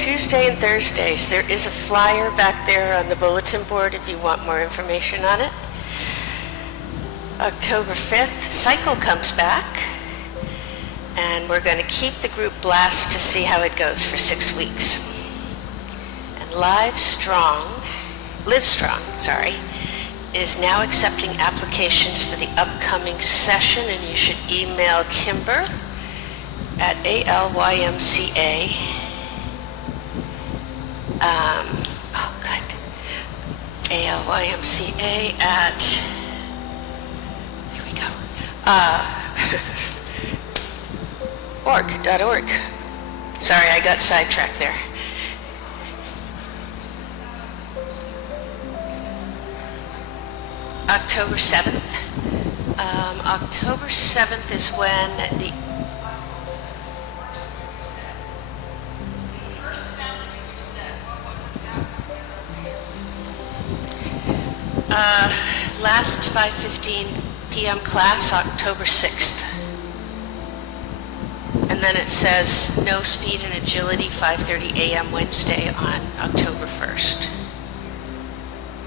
Tuesday and Thursdays. There is a flyer back there on the bulletin board if you want more information on it. October 5th, Cycle comes back, and we're going to keep the group blast to see how it goes for 6 weeks. And Live Strong, is now accepting applications for the upcoming session, and you should email Kimber at ALYMCA. ALYMCA at, there we go, org.org. Sorry, I got sidetracked there. October 7th. October 7th is when the first announcement you said, what was it? Last 5:15 p.m. class, October 6th. And then it says no speed and agility, 5:30 a.m. Wednesday on October 1st.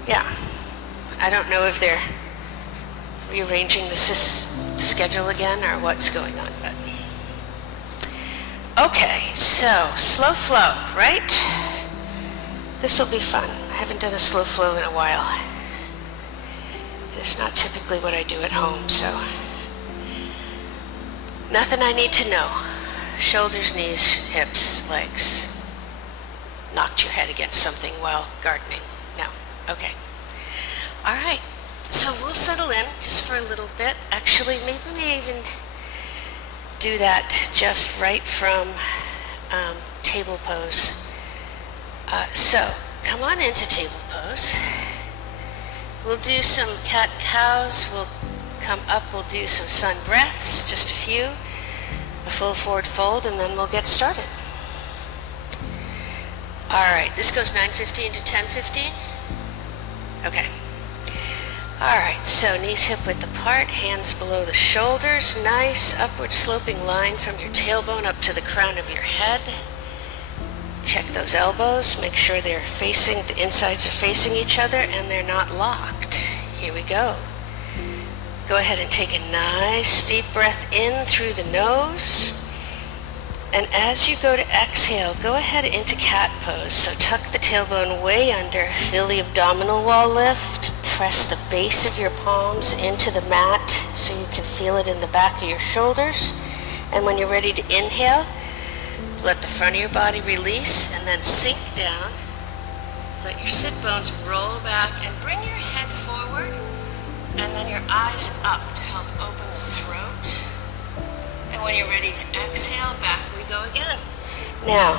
Yeah. I don't know if they're rearranging the schedule again or what's going on, but. Okay, so slow flow, right? This will be fun. I haven't done a slow flow in a while. It's not typically what I do at home, so. Nothing I need to know. Shoulders, knees, hips, legs. Knocked your head against something while gardening. No, okay. All right, so we'll settle in just for a little bit. Actually, maybe we even do that just right from table pose. So come on into table pose. We'll do some cat-cows. We'll come up, we'll do some sun breaths, just a few, a full forward fold, and then we'll get started. All right, this goes 9:15 to 10:15. Okay. All right, so knees hip width apart, hands below the shoulders, nice upward sloping line from your tailbone up to the crown of your head. Check those elbows, make sure they're facing, the insides are facing each other and they're not locked. Here we go. Go ahead and take a nice deep breath in through the nose. And as you go to exhale, go ahead into cat pose. So tuck the tailbone way under, feel the abdominal wall lift, press the base of your palms into the mat so you can feel it in the back of your shoulders. And when you're ready to inhale, let the front of your body release and then sink down. Let your sit bones roll back and bring your head forward and then your eyes up to help open the throat. And when you're ready to exhale, back we go again. Now,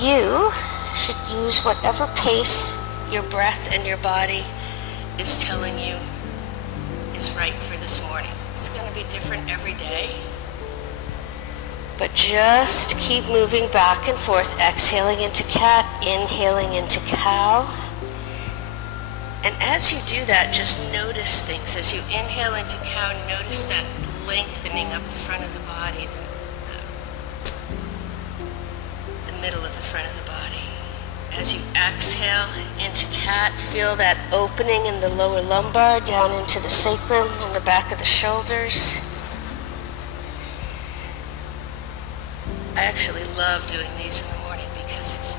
you should use whatever pace your breath and your body is telling you is right for this morning. It's going to be different every day. But just keep moving back and forth, exhaling into cat, inhaling into cow. And as you do that, just notice things. As you inhale into cow, notice that lengthening up the front of the body, the middle of the front of the body. As you exhale into cat, feel that opening in the lower lumbar down into the sacrum and the back of the shoulders. I actually love doing these in the morning because it's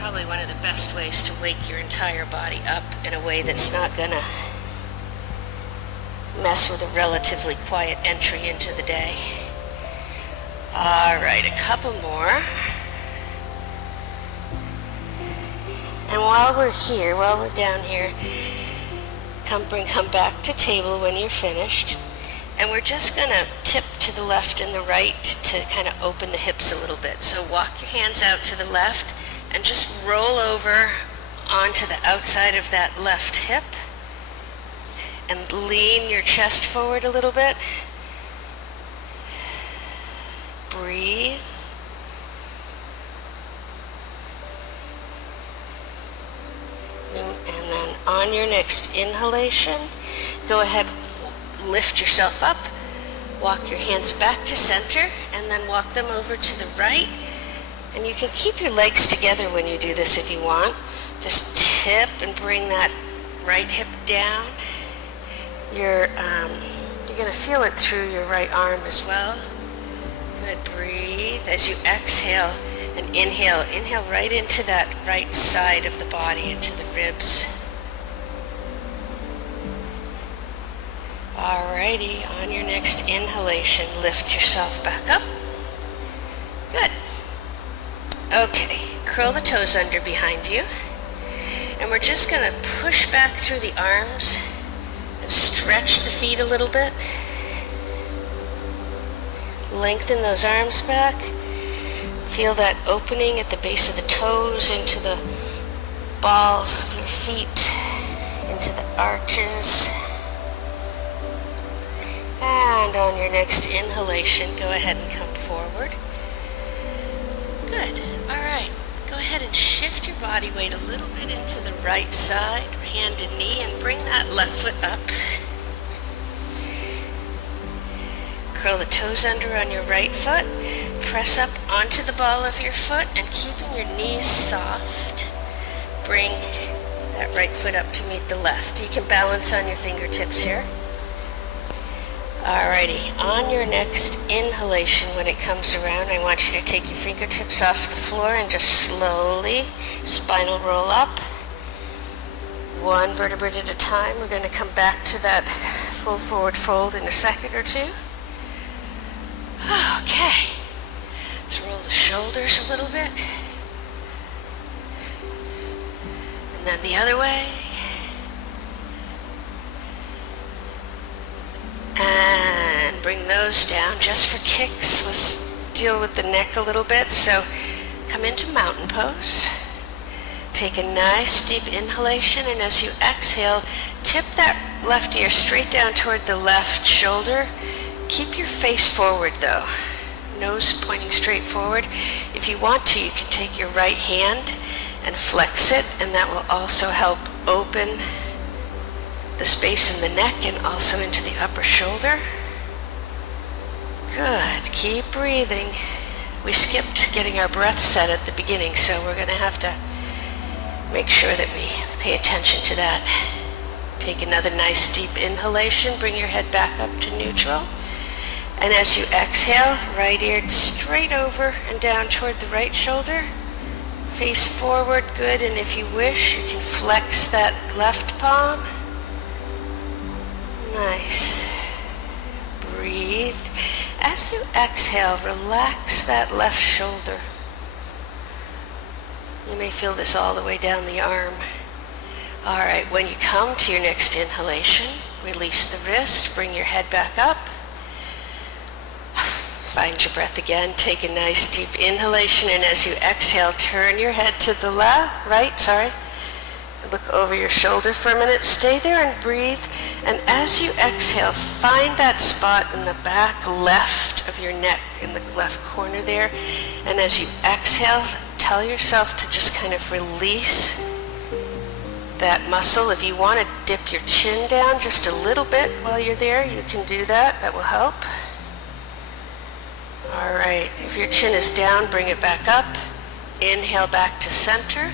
probably one of the best ways to wake your entire body up in a way that's not going to mess with a relatively quiet entry into the day. All right, a couple more. And while we're here, while we're down here, come back to table when you're finished. And we're just going to tip to the left and the right to kind of open the hips a little bit. So walk your hands out to the left and just roll over onto the outside of that left hip and lean your chest forward a little bit. Breathe. And then on your next inhalation, go ahead, lift yourself up, walk your hands back to center, and then walk them over to the right. And you can keep your legs together when you do this if you want. Just tip and bring that right hip down. You're going to feel it through your right arm as well. Good, breathe as you exhale and inhale. Inhale right into that right side of the body, into the ribs. Alrighty, on your next inhalation, lift yourself back up. Good. Okay, curl the toes under behind you. And we're just going to push back through the arms and stretch the feet a little bit. Lengthen those arms back. Feel that opening at the base of the toes into the balls of your feet, into the arches. And on your next inhalation, go ahead and come forward. Good. All right. Go ahead and shift your body weight a little bit into the right side, hand and knee, and bring that left foot up. Curl the toes under on your right foot. Press up onto the ball of your foot and keeping your knees soft, bring that right foot up to meet the left. You can balance on your fingertips here. Alrighty, on your next inhalation, when it comes around, I want you to take your fingertips off the floor and just slowly spinal roll up. One vertebrae at a time. We're going to come back to that full forward fold in a second or two. Okay, let's roll the shoulders a little bit. And then the other way. And bring those down just for kicks. Let's deal with the neck a little bit. So come into mountain pose. Take a nice deep inhalation, and as you exhale, tip that left ear straight down toward the left shoulder. Keep your face forward though. Nose pointing straight forward. If you want to, you can take your right hand and flex it, and that will also help open the space in the neck and also into the upper shoulder. Good. Keep breathing. We skipped getting our breath set at the beginning, so we're going to have to make sure that we pay attention to that. Take another nice deep inhalation. Bring your head back up to neutral. And as you exhale, right ear straight over and down toward the right shoulder. Face forward. Good. And if you wish, you can flex that left palm. Nice. Breathe. As you exhale, relax that left shoulder. You may feel this all the way down the arm. All right, when you come to your next inhalation, release the wrist, bring your head back up. Find your breath again. Take a nice deep inhalation, and as you exhale, turn your head to the right. Look over your shoulder for a minute. Stay there and breathe. And as you exhale, find that spot in the back left of your neck, in the left corner there. And as you exhale, tell yourself to just kind of release that muscle. If you want to dip your chin down just a little bit while you're there, you can do that. That will help. All right. If your chin is down, bring it back up. Inhale back to center.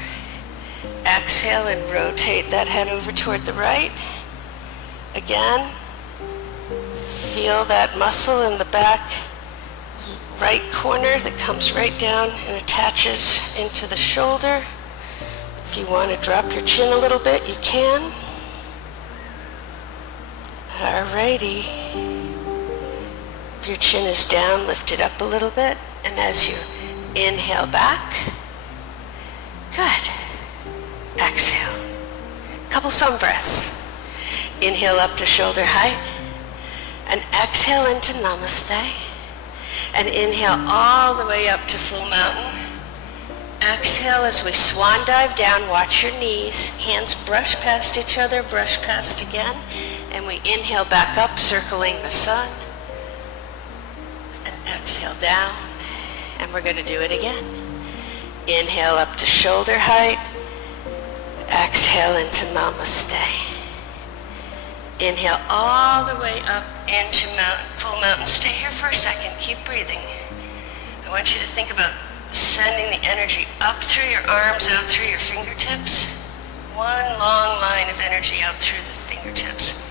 Exhale and rotate that head over toward the right. Again, feel that muscle in the back right corner that comes right down and attaches into the shoulder. If you want to drop your chin a little bit, you can. Alrighty. If your chin is down, lift it up a little bit. And as you inhale back, good. Exhale. Couple sun breaths. Inhale up to shoulder height. And exhale into namaste. And inhale all the way up to full mountain. Exhale as we swan dive down. Watch your knees. Hands brush past each other, brush past again. And we inhale back up, circling the sun. And exhale down. And we're going to do it again. Inhale up to shoulder height. Exhale into namaste. Inhale all the way up into full mountain. Stay here for a second. Keep breathing. I want you to think about Sending the energy up through your arms, out through your fingertips. One long line of energy out through the fingertips.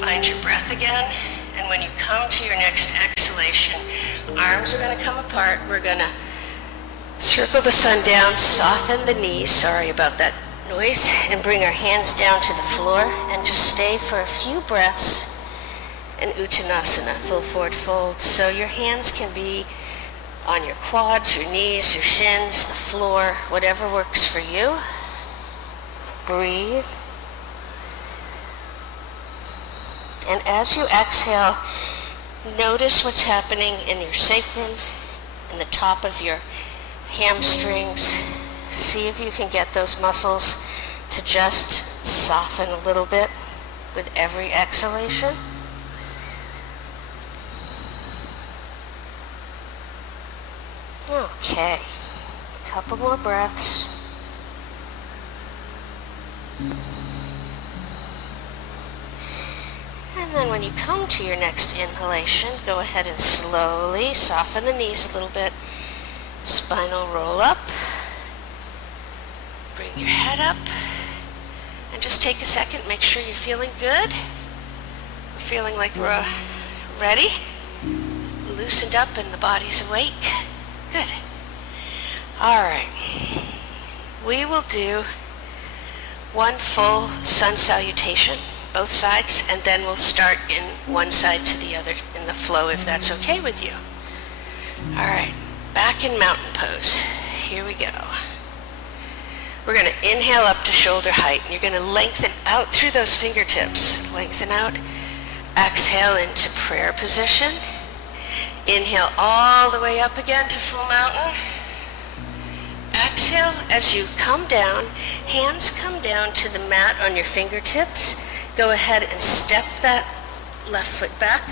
Find your breath again, and when you come to your next exhalation, arms are going to come apart. We're going to circle the sun down, soften the knees, sorry about that noise, and bring our hands down to the floor and just stay for a few breaths in Uttanasana, full forward fold. So your hands can be on your quads, your knees, your shins, the floor, whatever works for you. Breathe. And as you exhale, notice what's happening in your sacrum, in the top of your hamstrings. See if you can get those muscles to just soften a little bit with every exhalation. Okay, a couple more breaths. And then when you come to your next inhalation, go ahead and slowly soften the knees a little bit. Spinal roll up. Bring your head up. And just take a second, make sure you're feeling good. We're feeling like we're ready. Loosened up and the body's awake. Good. All right. We will do one full sun salutation, both sides, and then we'll start in one side to the other in the flow if that's okay with you. All right. Back in mountain pose. Here we go. We're going to inhale up to shoulder height. And you're going to lengthen out through those fingertips. Lengthen out. Exhale into prayer position. Inhale all the way up again to full mountain. Exhale as you come down. Hands come down to the mat on your fingertips. Go ahead and step that left foot back.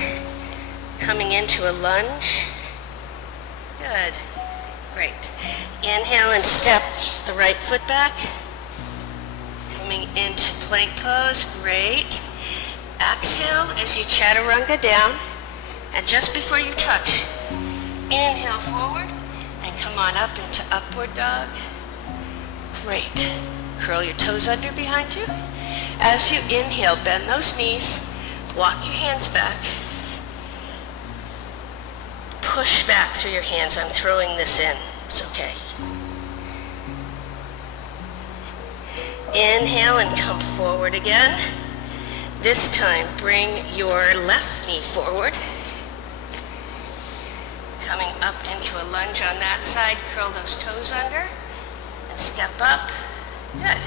Coming into a lunge. Good. Great. Inhale and step the right foot back. Coming into plank pose. Great. Exhale as you chaturanga down. And just before you touch, inhale forward and come on up into upward dog. Great. Curl your toes under behind you. As you inhale, bend those knees. Walk your hands back. Push back through your hands. I'm throwing this in. It's okay. Inhale and come forward again. This time, bring your left knee forward. Coming up into a lunge on that side. Curl those toes under and step up. Good.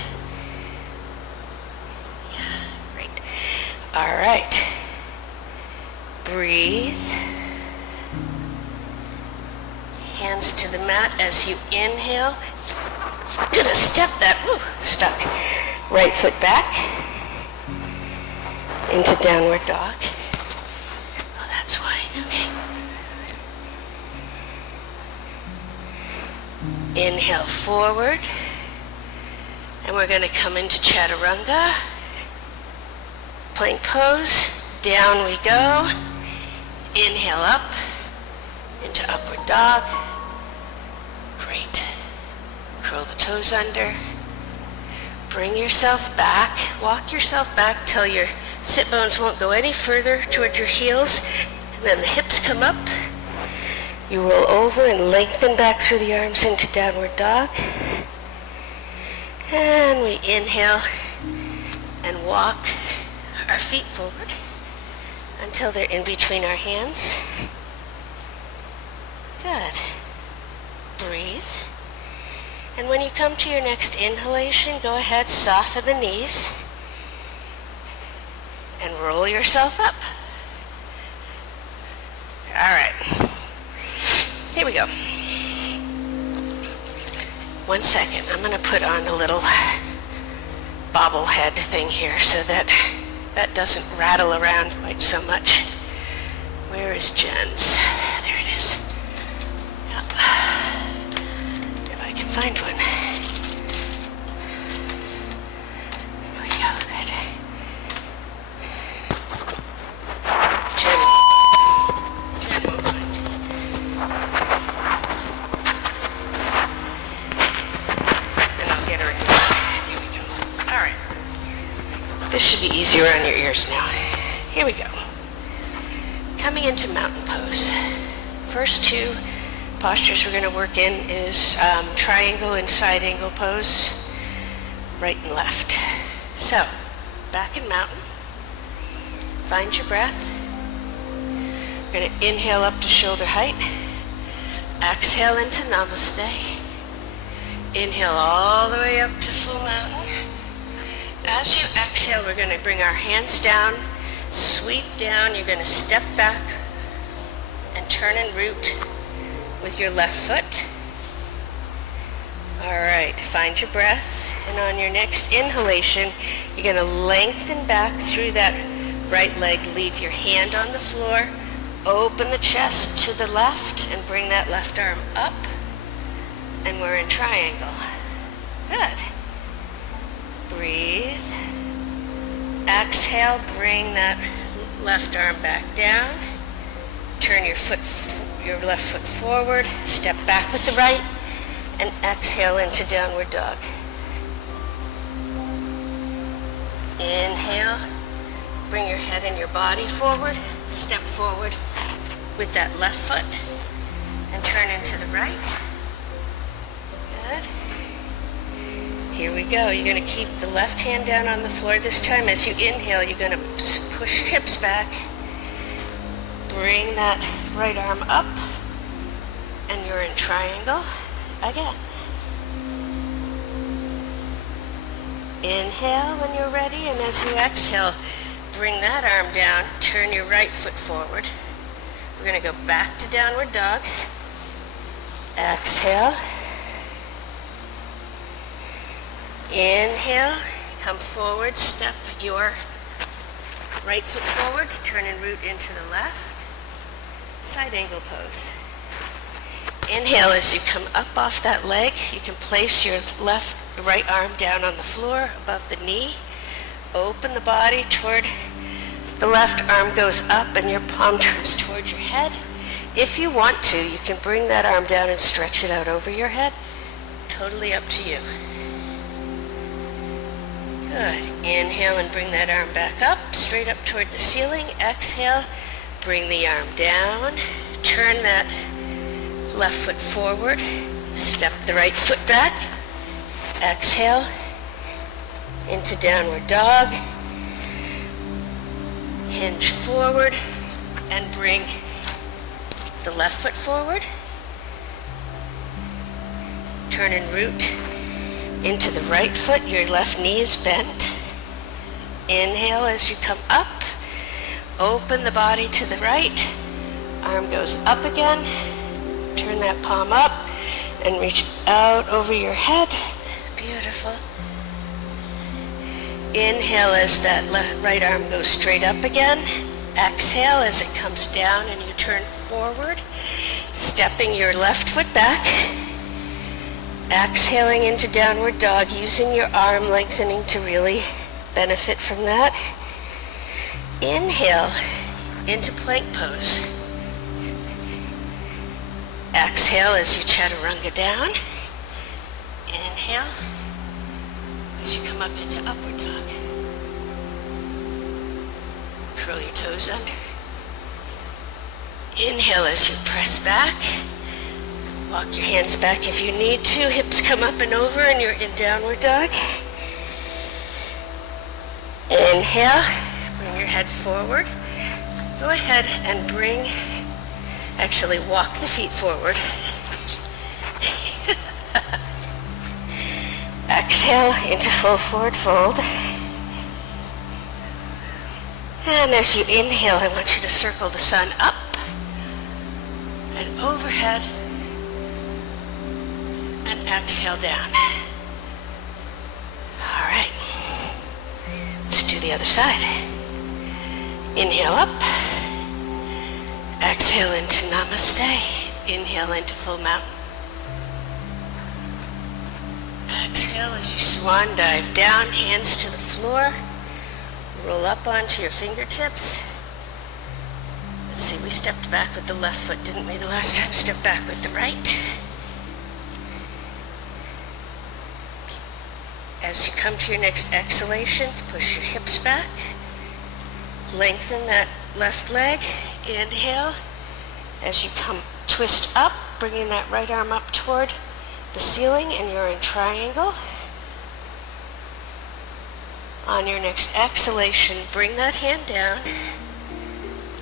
Yeah, great. All right. Breathe. Hands to the mat as you inhale. Gonna step that, stuck. Right foot back into downward dog. Oh, that's why, okay. Inhale forward. And we're gonna come into chaturanga. Plank pose, down we go. Inhale up into upward dog. Great. Curl the toes under. Bring yourself back. Walk yourself back till your sit bones won't go any further toward your heels. And then the hips come up. You roll over and lengthen back through the arms into downward dog. And we inhale and walk our feet forward until they're in between our hands. Good. Breathe. And when you come to your next inhalation, go ahead, soften the knees and roll yourself up. All right. Here we go. 1 second. I'm going to put on a little bobblehead thing here so that that doesn't rattle around quite so much. Where is Jen's? There it is. Yep. If I can find one. Here we go. Jen won't mind. This should be easier on your ears now. Here we go. Coming into mountain pose. First two postures we're going to work in is triangle and side angle pose, right and left. So, back in mountain. Find your breath. We're going to inhale up to shoulder height. Exhale into namaste. Inhale all the way up to full mountain. As you exhale, we're going to bring our hands down, sweep down. You're going to step back and turn and root with your left foot. All right, find your breath. And on your next inhalation, you're going to lengthen back through that right leg. Leave your hand on the floor. Open the chest to the left and bring that left arm up. And we're in triangle. Good. Breathe. Exhale, bring that left arm back down. Turn your left foot forward. Step back with the right. And exhale into downward dog. Inhale. Bring your head and your body forward. Step forward with that left foot. And turn into the right. Good. Here we go. You're going to keep the left hand down on the floor this time. As you inhale, you're going to push your hips back. Bring that right arm up. And you're in triangle again. Inhale when you're ready, and as you exhale, bring that arm down. Turn your right foot forward. We're going to go back to downward dog. Exhale. Inhale, come forward, step your right foot forward, turn and root into the left. Side angle pose. Inhale as you come up off that leg. You can place your right arm down on the floor above the knee. Open the body toward the left arm goes up and your palm turns toward your head. If you want to, you can bring that arm down and stretch it out over your head. Totally up to you. Good. Inhale and bring that arm back up, straight up toward the ceiling. Exhale, bring the arm down. Turn that left foot forward. Step the right foot back. Exhale into downward dog. Hinge forward and bring the left foot forward. Turn and root into the right foot. Your left knee is bent. Inhale as you come up. Open the body to the right. Arm goes up again. Turn that palm up and reach out over your head. Beautiful. Inhale as that right arm goes straight up again. Exhale as it comes down and you turn forward, stepping your left foot back. Exhaling into downward dog, using your arm lengthening to really benefit from that. Inhale into plank pose. Exhale as you chaturanga down. Inhale as you come up into upward dog. Curl your toes under. Inhale as you press back. Walk your hands back if you need to. Hips come up and over and you're in downward dog. Inhale. Bring your head forward. Go ahead and walk the feet forward. Exhale into full forward fold. And as you inhale, I want you to circle the sun up and overhead. And exhale down. All right. Let's do the other side. Inhale up. Exhale into namaste. Inhale into full mountain. Exhale as you swan dive down, hands to the floor. Roll up onto your fingertips. Let's see, we stepped back with the left foot, didn't we? The last time, step back with the right. As you come to your next exhalation, push your hips back. Lengthen that left leg. Inhale. As you come, twist up, bringing that right arm up toward the ceiling, and you're in triangle. On your next exhalation, bring that hand down.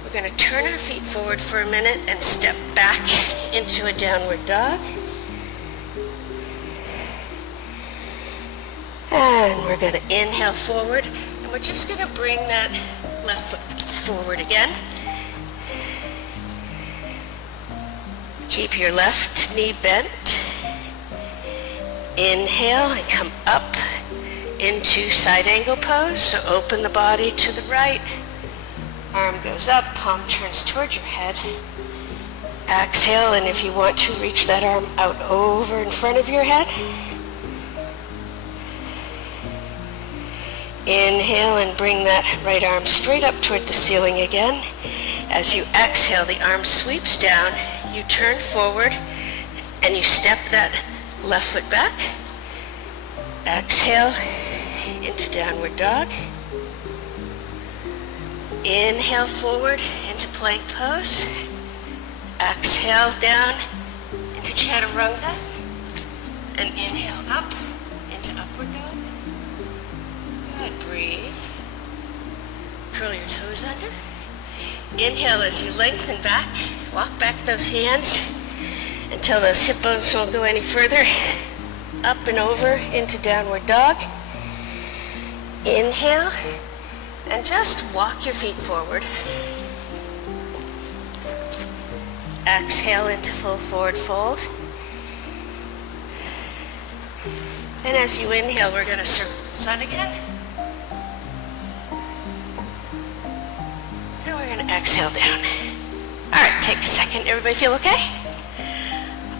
We're going to turn our feet forward for a minute and step back into a downward dog. And we're going to inhale forward, and we're just going to bring that left foot forward again. Keep your left knee bent. Inhale and come up into side angle pose. So open the body to the right. Arm goes up, palm turns towards your head. Exhale, and if you want to, reach that arm out over in front of your head. Inhale and bring that right arm straight up toward the ceiling again. As you exhale, the arm sweeps down. You turn forward and you step that left foot back. Exhale into downward dog. Inhale forward into plank pose. Exhale down into chaturanga. And inhale up into upward dog. Good, breathe. Curl your toes under. Inhale as you lengthen back. Walk back those hands until those hip bones won't go any further. Up and over into downward dog. Inhale, and just walk your feet forward. Exhale into full forward fold. And as you inhale, we're going to circle the sun again. And we're going to exhale down. All right, take a second. Everybody feel okay?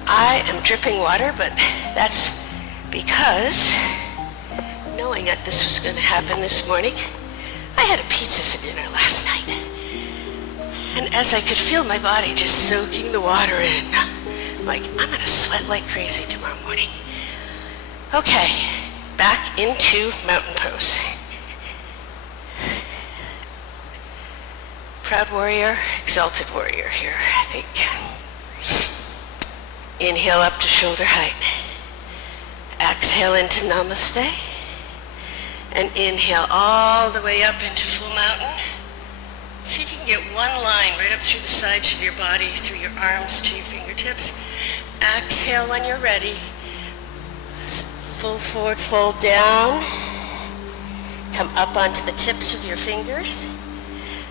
I am dripping water, but that's because knowing that this was going to happen this morning, I had a pizza for dinner last night. And as I could feel my body just soaking the water in, I'm like, I'm going to sweat like crazy tomorrow morning. Okay, back into mountain pose. Proud warrior, exalted warrior here, I think. Inhale up to shoulder height. Exhale into namaste. And inhale all the way up into full mountain. See if you can get one line right up through the sides of your body, through your arms to your fingertips. Exhale when you're ready. Full forward fold down. Come up onto the tips of your fingers.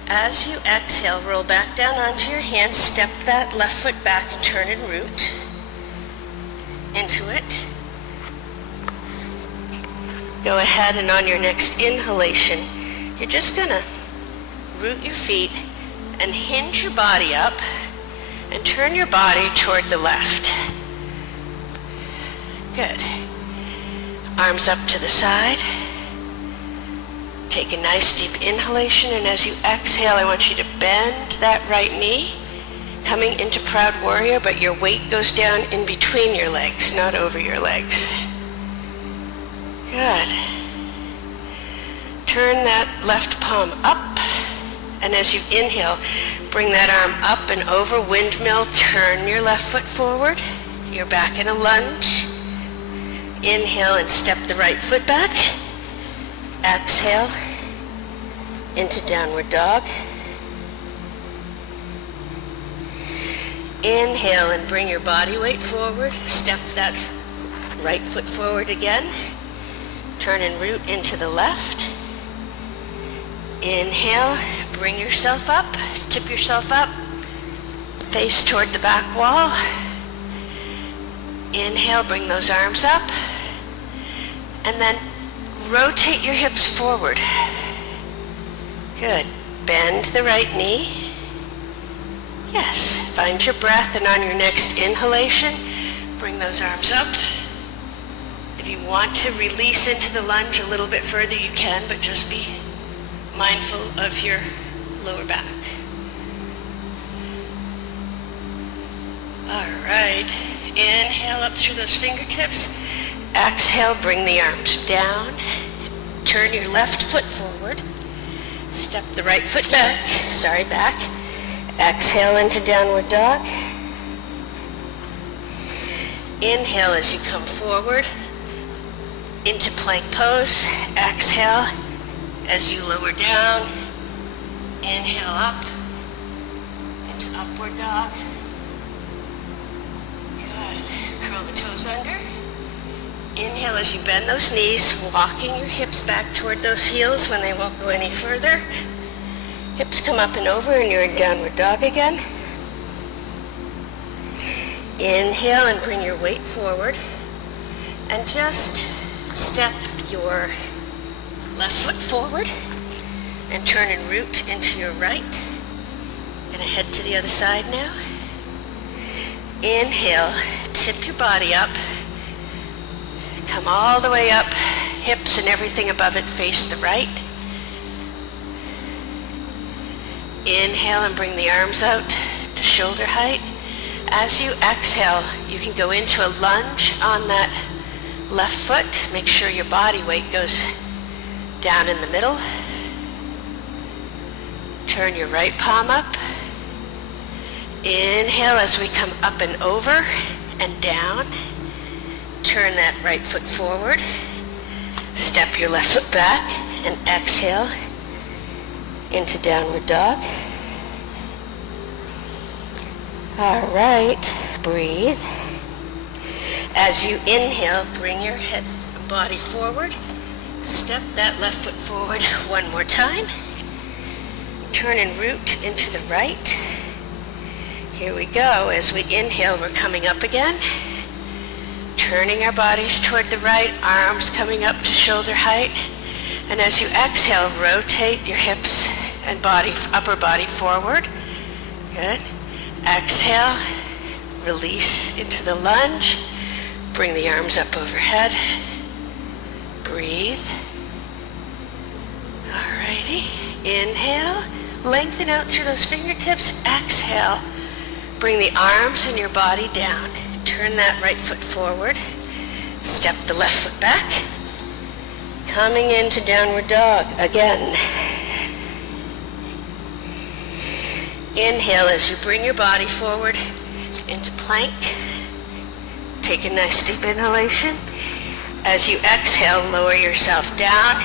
As you exhale, roll back down onto your hands. Step that left foot back and turn and root into it. Go ahead, and on your next inhalation, you're just going to root your feet and hinge your body up and turn your body toward the left. Good. Arms up to the side. Take a nice deep inhalation, and as you exhale, I want you to bend that right knee, coming into proud warrior, but your weight goes down in between your legs, not over your legs. Good. Turn that left palm up, and as you inhale, bring that arm up and over, windmill, turn your left foot forward. You're back in a lunge. Inhale and step the right foot back. Exhale into downward dog. Inhale and bring your body weight forward. Step that right foot forward again. Turn and root into the left. Inhale, bring yourself up, tip yourself up, face toward the back wall. Inhale, bring those arms up, and then rotate your hips forward. Good. Bend the right knee. Yes. Find your breath, and on your next inhalation, bring those arms up. If you want to release into the lunge a little bit further, you can, but just be mindful of your lower back. All right. Inhale up through those fingertips. exhale, bring the arms down. Turn your left foot forward. Step the right foot back. Back. Exhale into downward dog. Inhale as you come forward into plank pose. Exhale as you lower down. Inhale up into upward dog. Good. Curl the toes under. Inhale as you bend those knees, walking your hips back toward those heels when they won't go any further. Hips come up and over and you're in downward dog again. Inhale and bring your weight forward. And just step your left foot forward and turn and root into your right. Gonna head to the other side now. Inhale, tip your body up. Come all the way up, hips and everything above it face the right. Inhale and bring the arms out to shoulder height. As you exhale, you can go into a lunge on that left foot. Make sure your body weight goes down in the middle. Turn your right palm up. Inhale as we come up and over and down. Turn that right foot forward. Step your left foot back and exhale into downward dog. All right, breathe. As you inhale, bring your head and body forward. Step that left foot forward one more time. Turn and root into the right. Here we go. As we inhale, we're coming up again. Turning our bodies toward the right, arms coming up to shoulder height. And as you exhale, rotate your hips and upper body forward. Good. Exhale, release into the lunge. Bring the arms up overhead. Breathe. Alrighty. Inhale, lengthen out through those fingertips. Exhale, bring the arms and your body down. Turn that right foot forward. Step the left foot back. Coming into downward dog again. Inhale as you bring your body forward into plank. Take a nice deep inhalation. As you exhale, lower yourself down.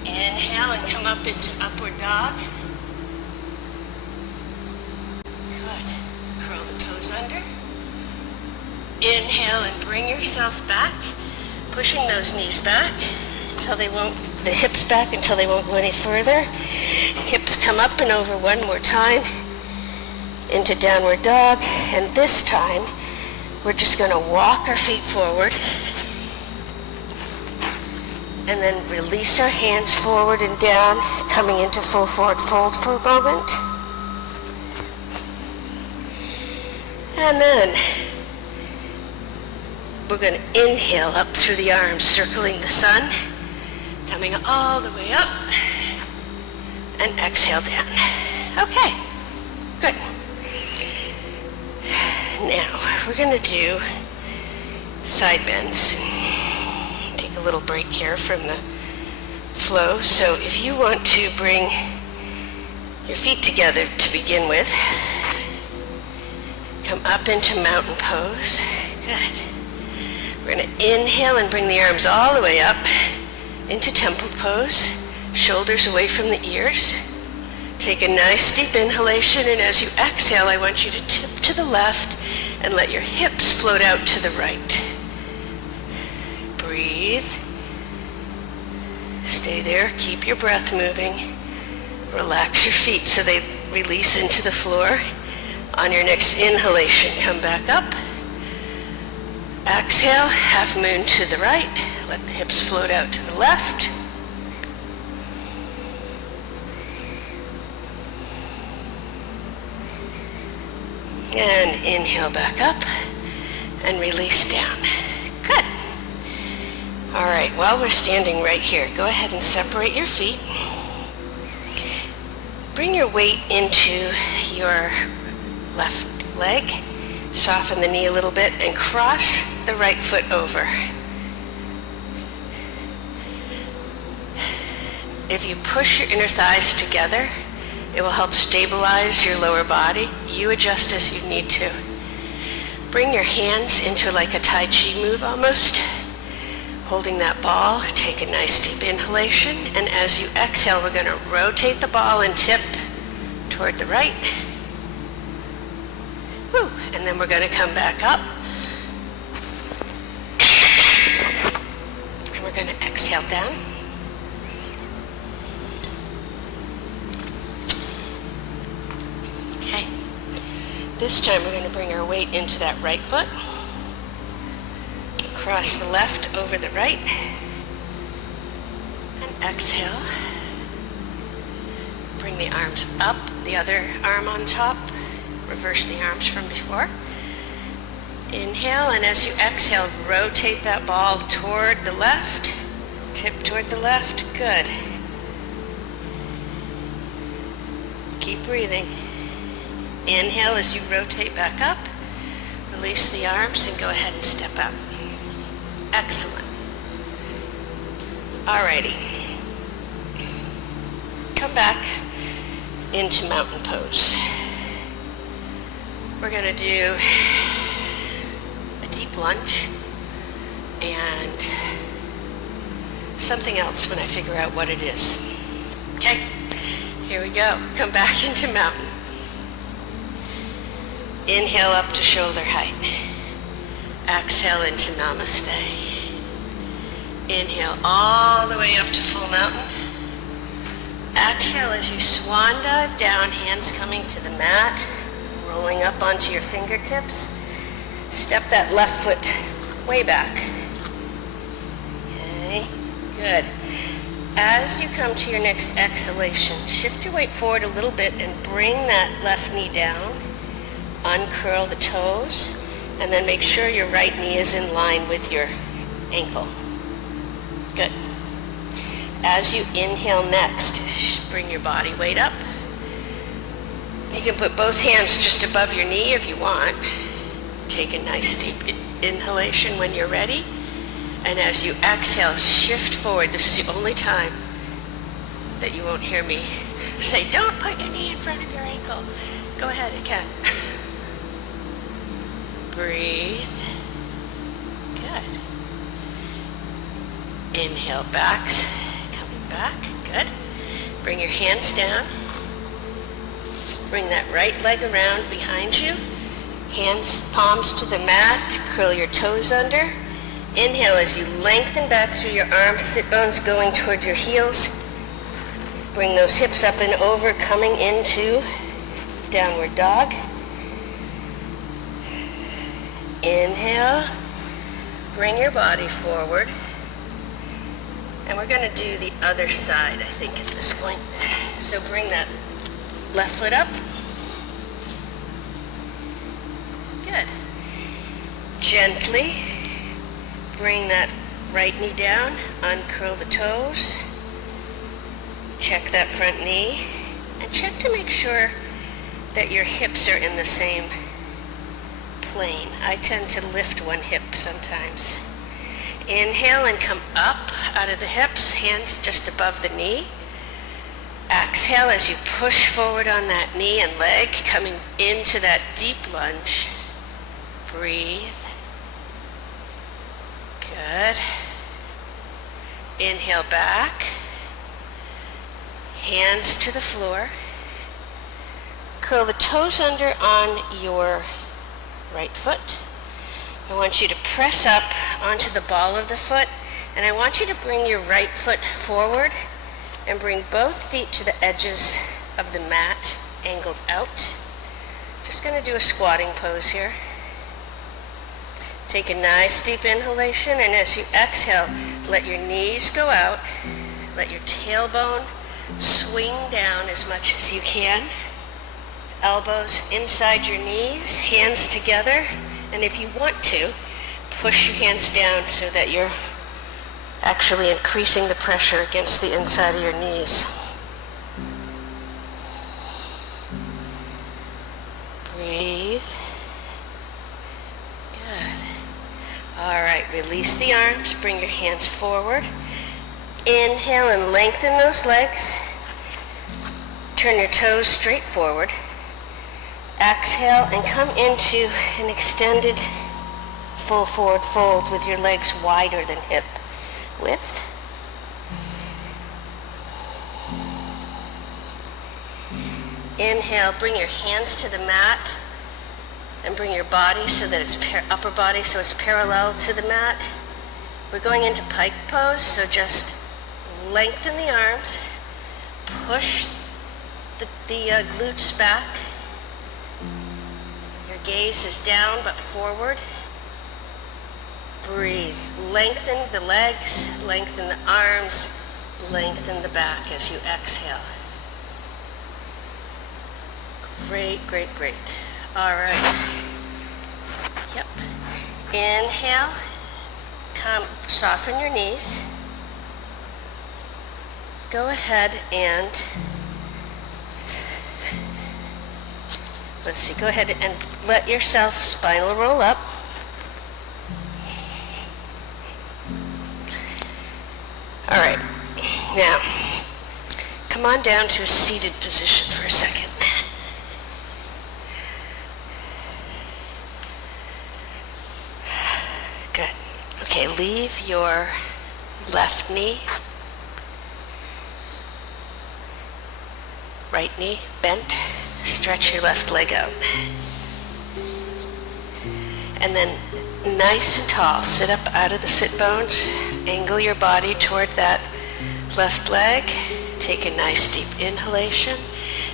Inhale and come up into upward dog. Good. Curl the toes under. Inhale and bring yourself back, pushing those knees back until the hips back until they won't go any further. Hips come up and over one more time into downward dog. And this time, we're just going to walk our feet forward and then release our hands forward and down, coming into full forward fold for a moment. And then we're going to inhale up through the arms, circling the sun, coming all the way up, and exhale down. Okay, good. Now, we're going to do side bends. Take a little break here from the flow. So if you want to bring your feet together to begin with, come up into mountain pose. Good. We're going to inhale and bring the arms all the way up into temple pose, shoulders away from the ears. Take a nice deep inhalation, and as you exhale, I want you to tip to the left and let your hips float out to the right. Breathe. Stay there. Keep your breath moving. Relax your feet so they release into the floor. On your next inhalation, come back up. Exhale, half moon to the right. Let the hips float out to the left. And inhale back up and release down. Good. All right, while we're standing right here, go ahead and separate your feet. Bring your weight into your left leg. Soften the knee a little bit and cross the right foot over. If you push your inner thighs together, it will help stabilize your lower body. You adjust as you need to. Bring your hands into like a Tai Chi move almost. Holding that ball, take a nice deep inhalation, and as you exhale, we're going to rotate the ball and tip toward the right. Woo. And then we're going to come back up. And we're going to exhale down. Okay. This time we're going to bring our weight into that right foot. Cross the left over the right. And exhale. Bring the arms up, the other arm on top. Reverse the arms from before. Inhale, and as you exhale, rotate that ball toward the left. Tip toward the left. Good. Keep breathing. Inhale as you rotate back up. Release the arms and go ahead and step out. Excellent. Alrighty. Come back into mountain pose. We're going to do a deep lunge and something else when I figure out what it is. Okay, here we go. Come back into mountain. Inhale up to shoulder height. Exhale into namaste. Inhale all the way up to full mountain. Exhale as you swan dive down, hands coming to the mat, rolling up onto your fingertips. Step that left foot way back. Okay, good. As you come to your next exhalation, shift your weight forward a little bit and bring that left knee down. Uncurl the toes, and then make sure your right knee is in line with your ankle. Good. As you inhale next, bring your body weight up. You can put both hands just above your knee if you want. Take a nice deep inhalation when you're ready. And as you exhale, shift forward. This is the only time that you won't hear me say, don't put your knee in front of your ankle. Go ahead, it can. Breathe. Good. Inhale back, coming back. Good. Bring your hands down. Bring that right leg around behind you. Hands, palms to the mat. Curl your toes under. Inhale as you lengthen back through your arms, sit bones going toward your heels. Bring those hips up and over, coming into downward dog. Inhale. Bring your body forward. And we're going to do the other side, I think, at this point. So bring that left foot up. Good. Gently bring that right knee down, uncurl the toes, check that front knee, and check to make sure that your hips are in the same plane. I tend to lift one hip sometimes. Inhale and come up out of the hips, hands just above the knee. Exhale as you push forward on that knee and leg, coming into that deep lunge. Breathe. Good. Inhale back. Hands to the floor. Curl the toes under on your right foot. I want you to press up onto the ball of the foot, and I want you to bring your right foot forward and bring both feet to the edges of the mat, angled out. Just going to do a squatting pose here. Take a nice deep inhalation, and as you exhale, let your knees go out. Let your tailbone swing down as much as you can. Elbows inside your knees, hands together, and if you want to, push your hands down so that you're actually increasing the pressure against the inside of your knees. Breathe. Good. All right, release the arms, bring your hands forward. Inhale and lengthen those legs. Turn your toes straight forward. Exhale and come into an extended full forward fold with your legs wider than hip width. Inhale, bring your hands to the mat and bring your body so that it's upper body so it's parallel to the mat. We're going into pike pose, so just lengthen the arms, push the glutes back. Your gaze is down but forward. Breathe. Lengthen the legs, lengthen the arms, lengthen the back as you exhale. Great, great, great. All right. Yep. Inhale. Come, soften your knees. Go ahead and, let's see, go ahead and let yourself spinal roll up. All right. Now, come on down to a seated position for a second. Good. Okay, leave your left knee, right knee bent. Stretch your left leg out. And then nice and tall, sit up out of the sit bones. Angle your body toward that left leg. Take a nice deep inhalation.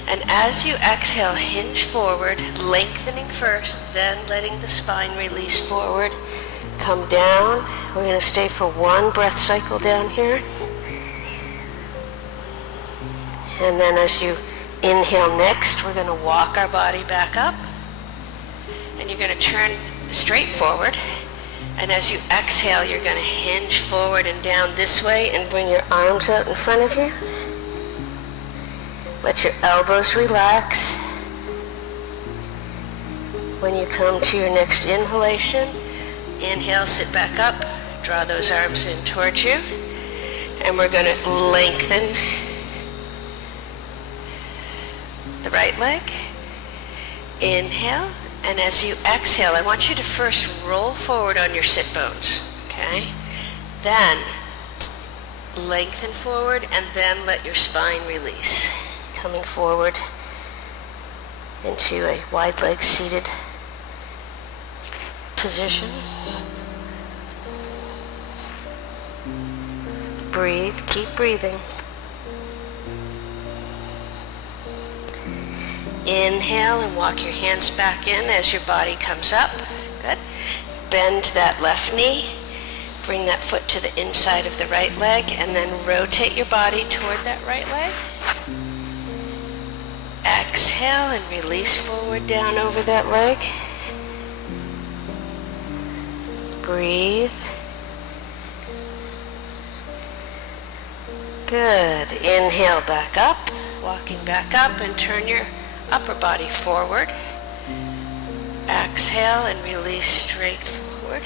And as you exhale, hinge forward, lengthening first, then letting the spine release forward. Come down. We're going to stay for one breath cycle down here. And then as you inhale next, we're going to walk our body back up. And you're going to turn straight forward. And as you exhale, you're going to hinge forward and down this way and bring your arms out in front of you. Let your elbows relax. When you come to your next inhalation, inhale, sit back up, draw those arms in towards you, and we're going to lengthen the right leg. Inhale, and as you exhale, I want you to first roll forward on your sit bones, okay? Then lengthen forward, and then let your spine release. Coming forward into a wide leg seated position. Breathe, keep breathing. Inhale and walk your hands back in as your body comes up. Good. Bend that left knee. Bring that foot to the inside of the right leg and then rotate your body toward that right leg. Exhale and release forward down over that leg. Breathe. Good. Inhale back up, walking back up, and turn your upper body forward. Exhale and release straight forward.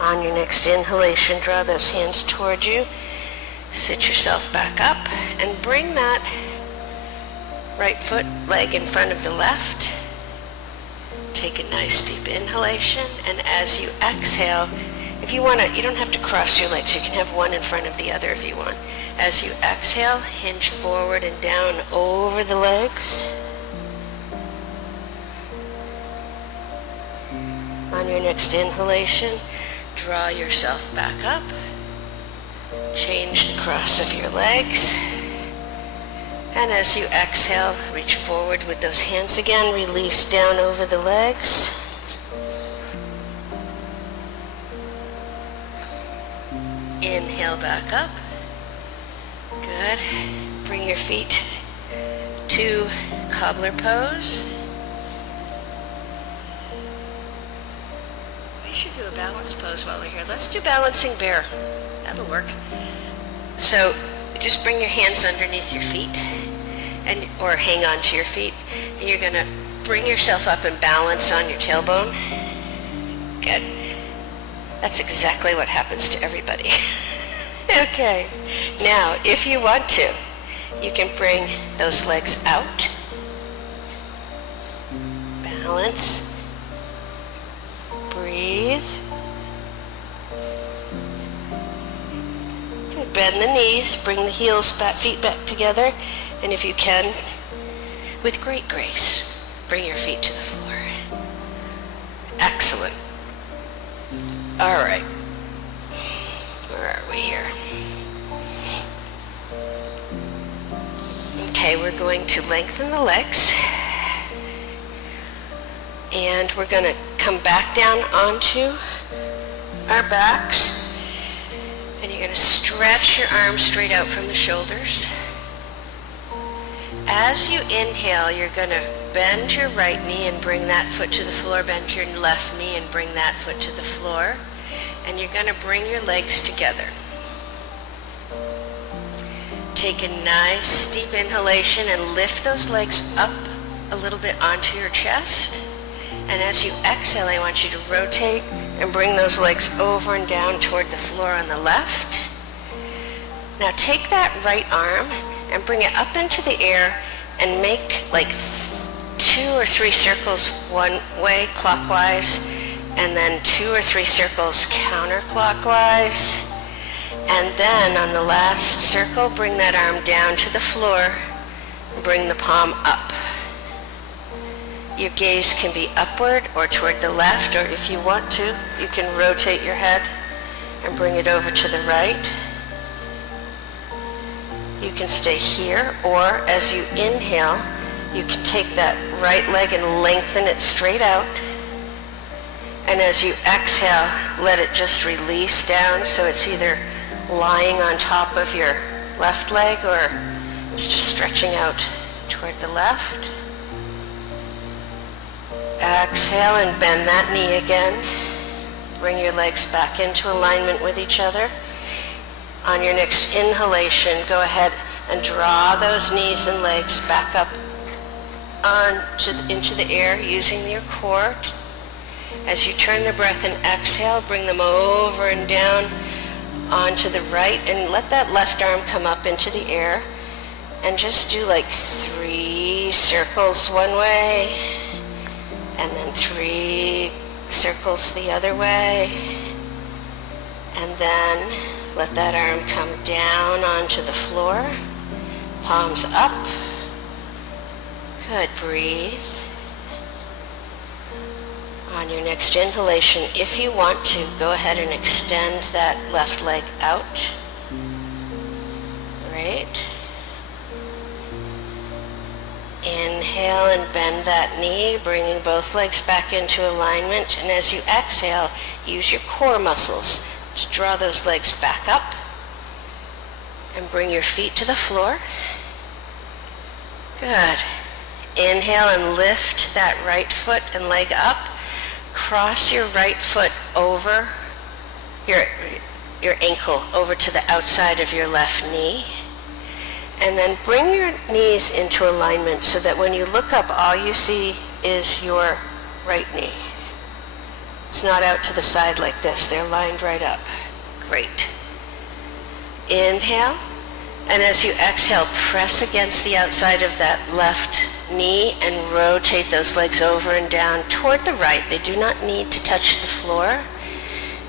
On your next inhalation, draw those hands toward you. Sit yourself back up and bring that right foot leg in front of the left. Take a nice deep inhalation, and as you exhale, if you want to, you don't have to cross your legs. You can have one in front of the other if you want. As you exhale, hinge forward and down over the legs. On your next inhalation, draw yourself back up. Change the cross of your legs. And as you exhale, reach forward with those hands again. Release down over the legs. Inhale back up. Good. Bring your feet to cobbler pose. We should do a balance pose while we're here. Let's do balancing bear. That'll work. So just bring your hands underneath your feet, or hang on to your feet, and you're going to Bring yourself up and balance on your tailbone. Good. That's exactly what happens to everybody. Okay. Now, if you want to, you can bring those legs out. Balance. Breathe. Good. Bend the knees. Bring the feet back together. And if you can, with great grace, bring your feet to the floor. Excellent. All right. Where are we here? Okay, we're going to lengthen the legs. And we're going to come back down onto our backs. And you're going to stretch your arms straight out from the shoulders. As you inhale, you're going to bend your right knee and bring that foot to the floor. Bend your left knee and bring that foot to the floor. And you're going to bring your legs together. Take a nice deep inhalation and lift those legs up a little bit onto your chest. And as you exhale, I want you to rotate and bring those legs over and down toward the floor on the left. Now take that right arm and bring it up into the air and make like 2 or 3 circles one way clockwise, and then 2 or 3 circles counterclockwise. And then on the last circle, bring that arm down to the floor and bring the palm up. Your gaze can be upward or toward the left, or if you want to, you can rotate your head and bring it over to the right. You can stay here, or as you inhale, you can take that right leg and lengthen it straight out. And as you exhale, let it just release down, so it's either lying on top of your left leg or it's just stretching out toward the left. Exhale and bend that knee again. Bring your legs back into alignment with each other. On your next inhalation, go ahead and draw those knees and legs back up into the air using your core. As you turn the breath and exhale, bring them over and down onto the right, and let that left arm come up into the air. And just do like 3 circles one way, and then 3 circles the other way. And then let that arm come down onto the floor, palms up. Good, breathe. On your next inhalation, if you want to, go ahead and extend that left leg out. Great. Inhale and bend that knee, bringing both legs back into alignment. And as you exhale, use your core muscles to draw those legs back up and bring your feet to the floor. Good. Inhale and lift that right foot and leg up. Cross your right foot over your ankle over to the outside of your left knee. And then bring your knees into alignment so that when you look up, all you see is your right knee. It's not out to the side like this. They're lined right up. Great. Inhale. And as you exhale, press against the outside of that left knee and rotate those legs over and down toward the right. They do not need to touch the floor.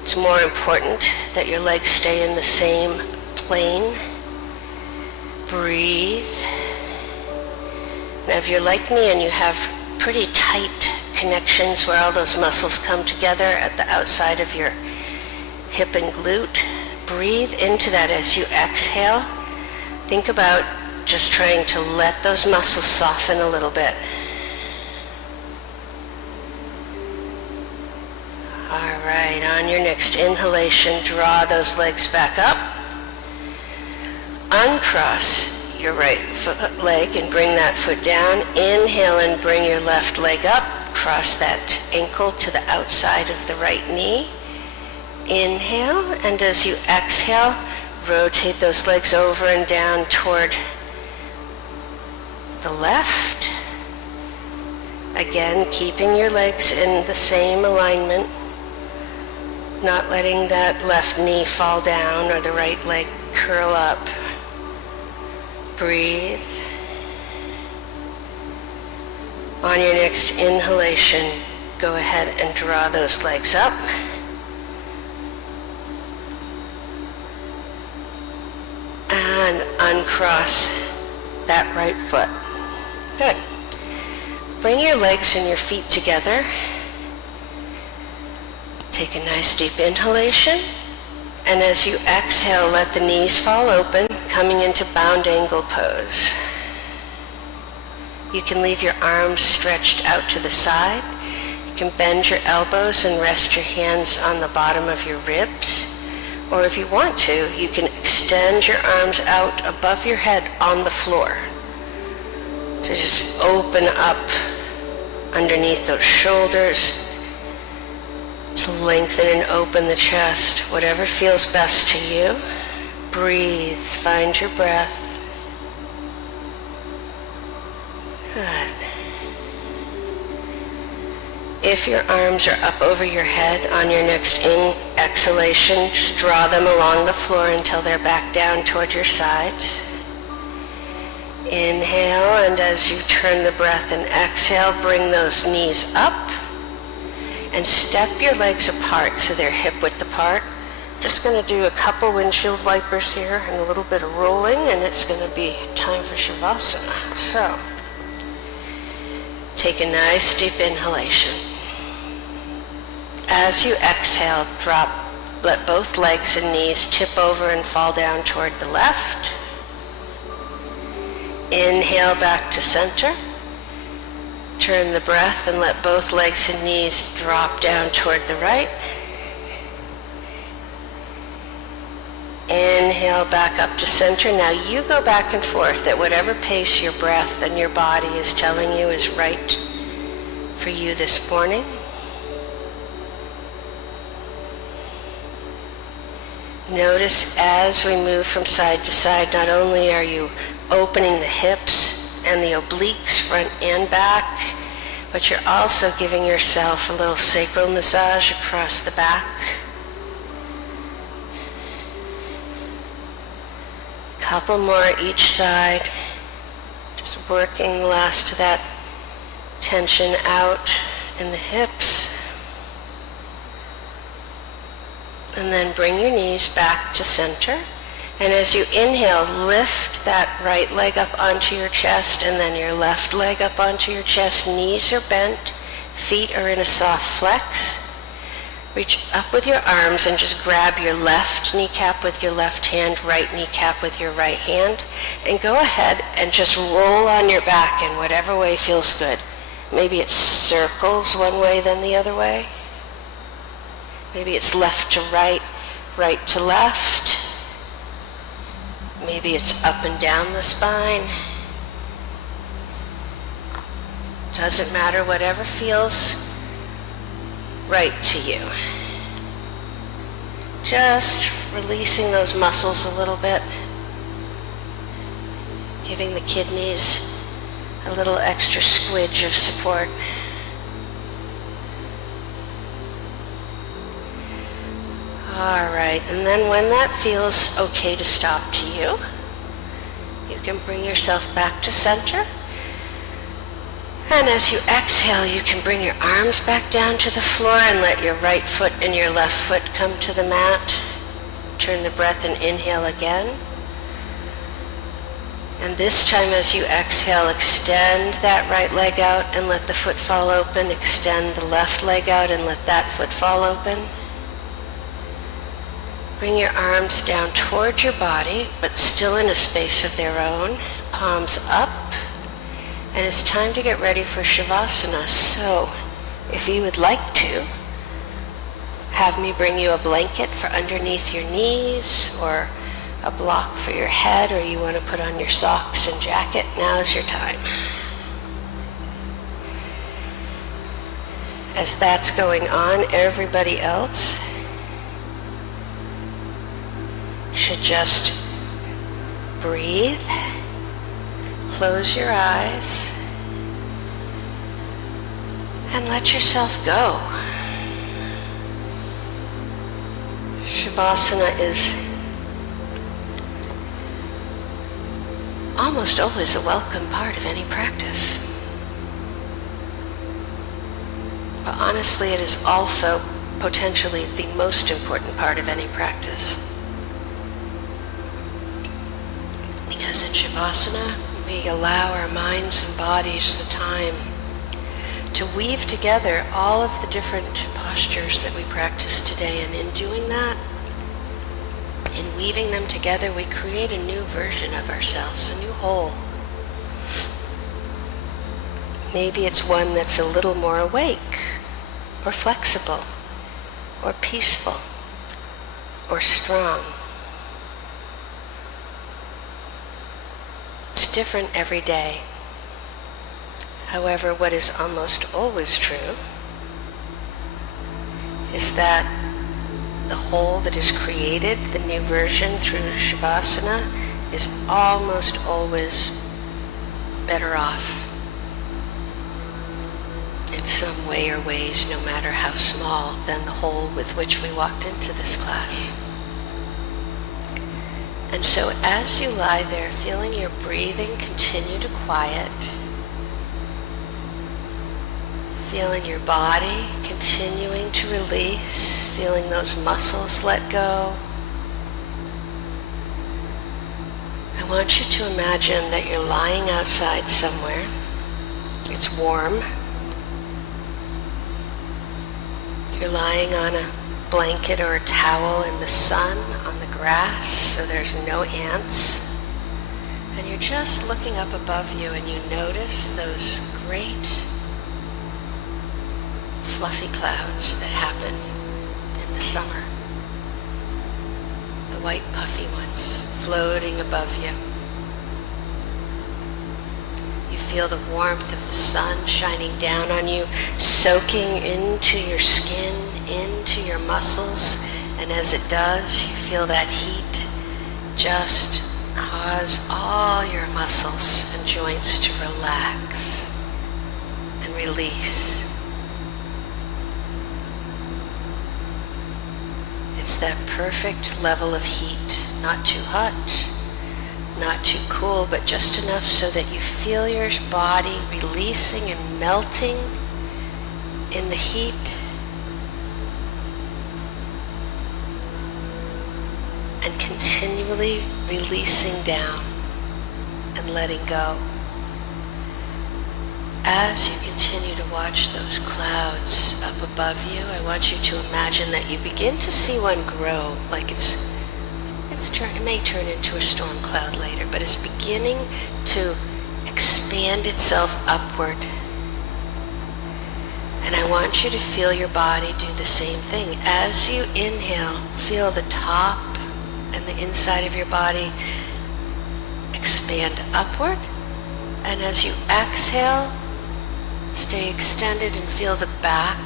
It's more important that your legs stay in the same plane. Breathe. Now if you're like me and you have pretty tight connections where all those muscles come together at the outside of your hip and glute, breathe into that as you exhale. Think about just trying to let those muscles soften a little bit. All right, on your next inhalation, draw those legs back up. Uncross your right leg and bring that foot down. Inhale and bring your left leg up. Cross that ankle to the outside of the right knee. Inhale, and as you exhale, rotate those legs over and down toward the left. Again, keeping your legs in the same alignment, not letting that left knee fall down or the right leg curl up. Breathe. On your next inhalation, go ahead and draw those legs up. And uncross that right foot. Good. Bring your legs and your feet together. Take a nice deep inhalation. And as you exhale, let the knees fall open, coming into bound angle pose. You can leave your arms stretched out to the side. You can bend your elbows and rest your hands on the bottom of your ribs. Or if you want to, you can extend your arms out above your head on the floor. So just open up underneath those shoulders to lengthen and open the chest, whatever feels best to you. Breathe, find your breath. Good. If your arms are up over your head on your next exhalation, just draw them along the floor until they're back down toward your sides. Inhale, and as you turn the breath and exhale, bring those knees up and step your legs apart so they're hip width apart. Just going to do a couple windshield wipers here and a little bit of rolling, and it's going to be time for Shavasana. So, take a nice deep inhalation. As you exhale, let both legs and knees tip over and fall down toward the left. Inhale back to center. Turn the breath and let both legs and knees drop down toward the right. Inhale back up to center. Now you go back and forth at whatever pace your breath and your body is telling you is right for you this morning. Notice as we move from side to side, not only are you opening the hips and the obliques front and back, but you're also giving yourself a little sacral massage across the back. Couple more each side, just working the last of that tension out in the hips. And then bring your knees back to center. And as you inhale, lift that right leg up onto your chest and then your left leg up onto your chest. Knees are bent, feet are in a soft flex. Reach up with your arms and just grab your left kneecap with your left hand, right kneecap with your right hand, and go ahead and just roll on your back in whatever way feels good. Maybe it's circles one way then the other way. Maybe it's left to right, right to left. Maybe it's up and down the spine. Doesn't matter, whatever feels right to you. Just releasing those muscles a little bit, giving the kidneys a little extra squidge of support. All right, and then when that feels okay to stop to you, you can bring yourself back to center. And as you exhale, you can bring your arms back down to the floor and let your right foot and your left foot come to the mat. Turn the breath and inhale again. And this time as you exhale, extend that right leg out and let the foot fall open. Extend the left leg out and let that foot fall open. Bring your arms down towards your body, but still in a space of their own. Palms up. And it's time to get ready for Shavasana. So, if you would like to, have me bring you a blanket for underneath your knees, or a block for your head, or you want to put on your socks and jacket, now's your time. As that's going on, everybody else should just breathe, close your eyes, and let yourself go. Shavasana is almost always a welcome part of any practice. But honestly, it is also potentially the most important part of any practice. Because in Shavasana, we allow our minds and bodies the time to weave together all of the different postures that we practice today. And in doing that, in weaving them together, we create a new version of ourselves, a new whole. Maybe it's one that's a little more awake, or flexible, or peaceful, or strong. It's different every day. However, what is almost always true is that the whole that is created, the new version through Shavasana, is almost always better off in some way or ways, no matter how small, than the whole with which we walked into this class. And so as you lie there, feeling your breathing continue to quiet, feeling your body continuing to release, feeling those muscles let go, I want you to imagine that you're lying outside somewhere. It's warm. You're lying on a blanket or a towel in the sun, on the grass, so there's no ants. And you're just looking up above you, and you notice those great fluffy clouds that happen in the summer. The white puffy ones floating above you. You feel the warmth of the sun shining down on you, soaking into your skin, into your muscles, and as it does, you feel that heat just cause all your muscles and joints to relax and release. It's that perfect level of heat, not too hot, not too cool, but just enough so that you feel your body releasing and melting in the heat, and continually releasing down and letting go. As you continue to watch those clouds up above you, I want you to imagine that you begin to see one grow, like it may turn into a storm cloud later, but it's beginning to expand itself upward. And I want you to feel your body do the same thing. As you inhale, feel the top and the inside of your body expand upward. And as you exhale, stay extended and feel the back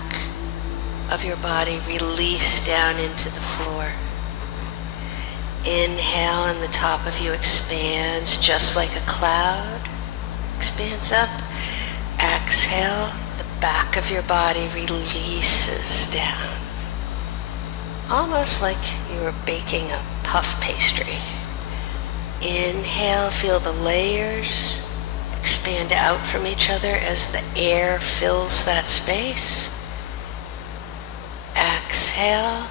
of your body release down into the floor. Inhale and the top of you expands just like a cloud, expands up. Exhale, the back of your body releases down. Almost like you were baking a puff pastry. Inhale, feel the layers expand out from each other as the air fills that space. Exhale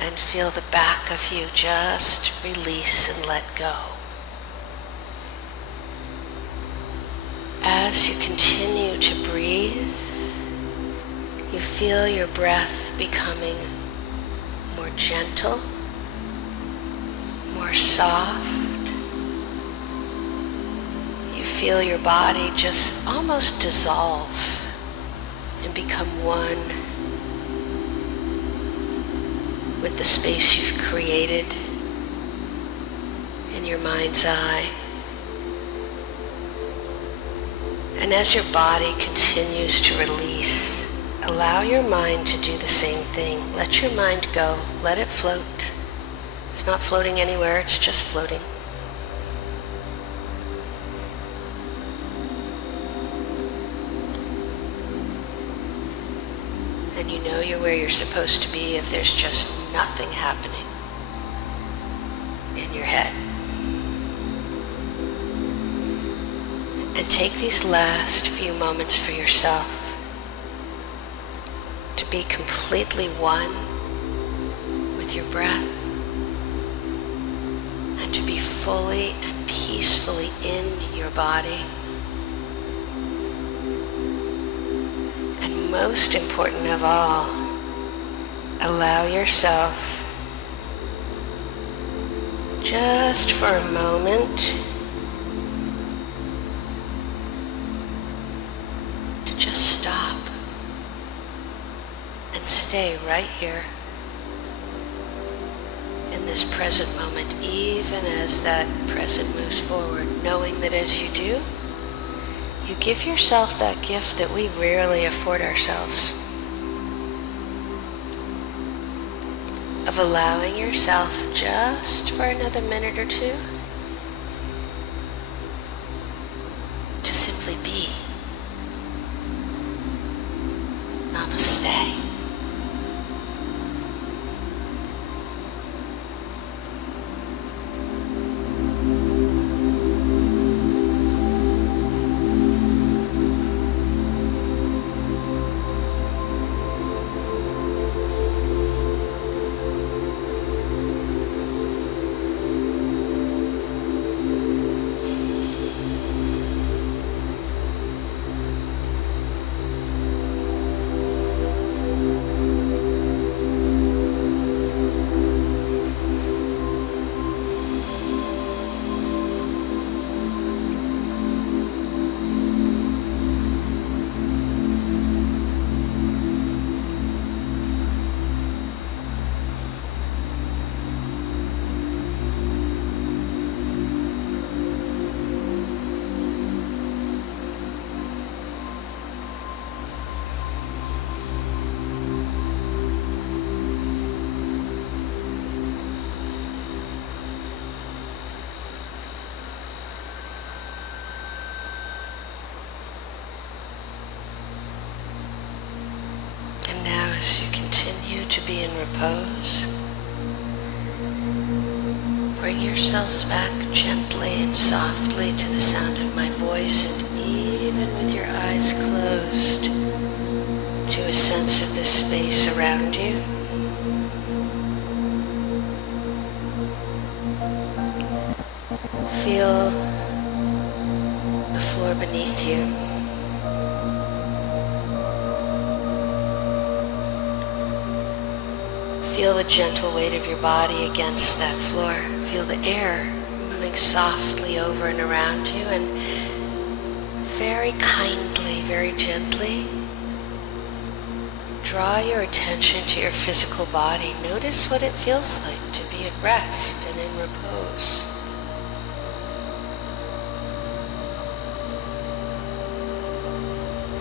and feel the back of you just release and let go. As you continue to breathe, you feel your breath becoming more gentle, more soft. You feel your body just almost dissolve and become one with the space you've created in your mind's eye. And as your body continues to release, allow your mind to do the same thing. Let your mind go. Let it float. It's not floating anywhere, it's just floating. and you know you're where you're supposed to be if there's just nothing happening in your head. And take these last few moments for yourself to be completely one with your breath and to be fully and peacefully in your body. And most important of all, allow yourself just for a moment to just stop and stay right here in this present moment, even as that present moves forward, knowing that as you do, you give yourself that gift that we rarely afford ourselves, of allowing yourself just for another minute or two to simply be. Namaste. Now, as you continue to be in repose, bring yourselves back gently and softly to the sound of my voice, and even with your eyes closed, to a sense of the space around you. Feel the floor beneath you. Feel the gentle weight of your body against that floor. Feel the air moving softly over and around you, and very kindly, very gently, draw your attention to your physical body. Notice what it feels like to be at rest and in repose.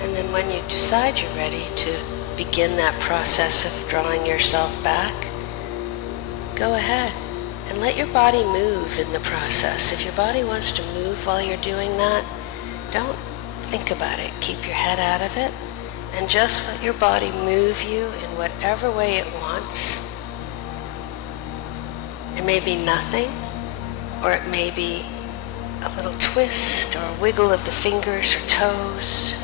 And then when you decide you're ready to begin that process of drawing yourself back, go ahead and let your body move in the process. If your body wants to move while you're doing that, don't think about it. Keep your head out of it and just let your body move you in whatever way it wants. It may be nothing, or it may be a little twist or a wiggle of the fingers or toes.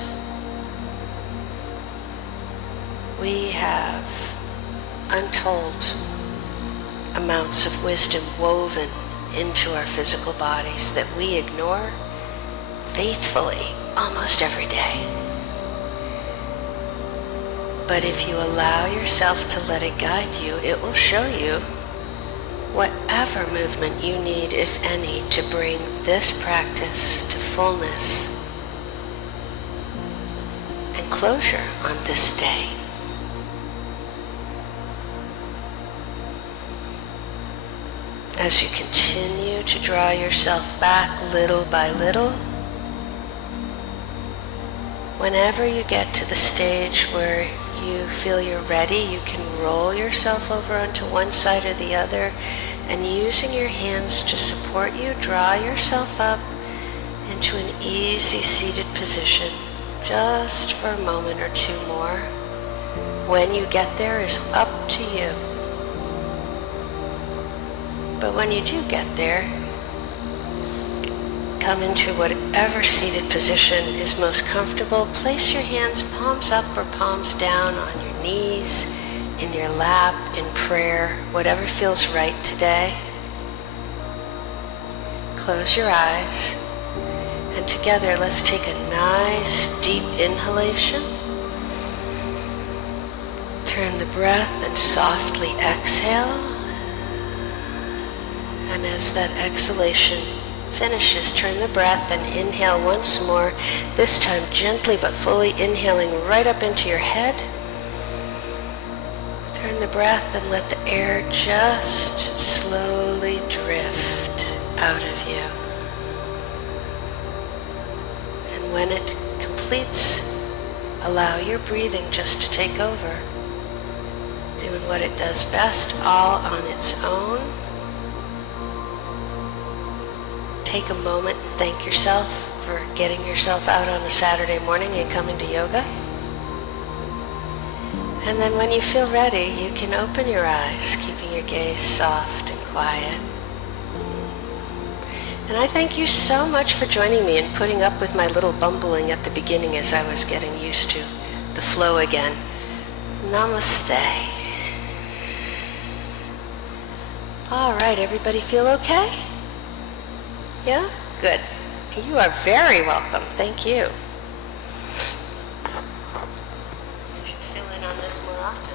We have untold amounts of wisdom woven into our physical bodies that we ignore faithfully almost every day. But if you allow yourself to let it guide you, it will show you whatever movement you need, if any, to bring this practice to fullness and closure on this day. As you continue to draw yourself back little by little, whenever you get to the stage where you feel you're ready, you can roll yourself over onto one side or the other, and using your hands to support you, draw yourself up into an easy seated position just for a moment or two more. When you get there is up to you. But when you do get there, come into whatever seated position is most comfortable. Place your hands palms up or palms down on your knees, in your lap, in prayer, whatever feels right today. Close your eyes, and together let's take a nice deep inhalation. Turn the breath and softly exhale. And as that exhalation finishes, turn the breath and inhale once more, this time gently but fully inhaling right up into your head. Turn the breath and let the air just slowly drift out of you. And when it completes, allow your breathing just to take over, doing what it does best all on its own. Take a moment and thank yourself for getting yourself out on a Saturday morning and coming to yoga. And then when you feel ready, you can open your eyes, keeping your gaze soft and quiet. And I thank you so much for joining me and putting up with my little bumbling at the beginning as I was getting used to the flow again. Namaste. All right, everybody feel okay? Yeah? Good. You are very welcome. Thank you. I should fill in on this more often.